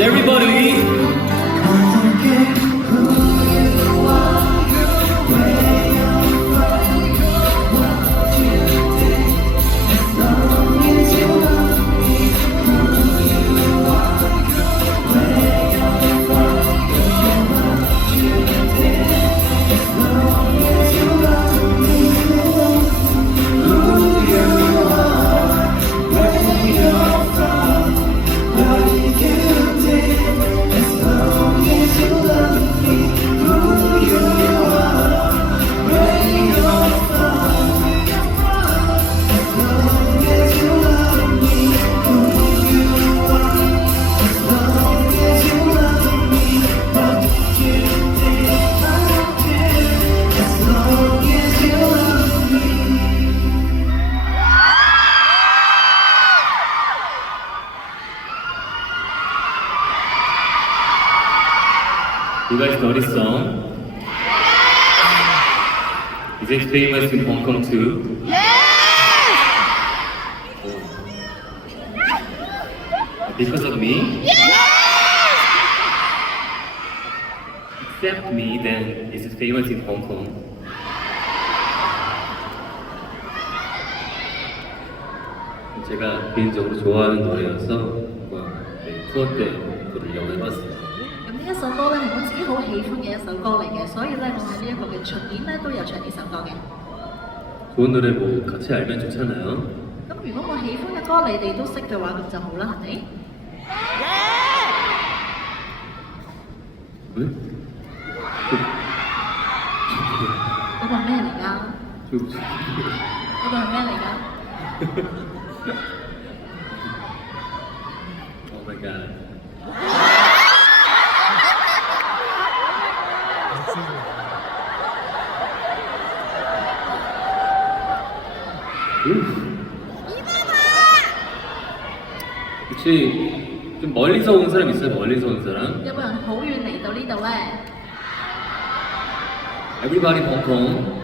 Alright, everybody. You guys know this song? Is it famous in Hong Kong too? Oh. Because of me? Except me, then is it famous in Hong Kong? 제가 개인적으로 좋아하는 노래여서 투어 때 그걸 연습해봤어요. 呢一首歌咧係我自己好喜歡嘅一首歌嚟嘅，所以咧我喺呢一個嘅巡演咧都有唱呢首歌嘅。 좋은 노래 뭐 같이 알면 좋잖아요. 咁如果我喜歡嘅歌你哋都識嘅話，咁就好啦，係咪？응? 嗰個係咩嚟㗎？嗰個係咩嚟㗎 Oh my god. 혹시 좀 멀리서 온 사람 있어요? 멀리서 온 사람? 有冇人好遠嚟到呢度咧？ Everybody Hong Kong.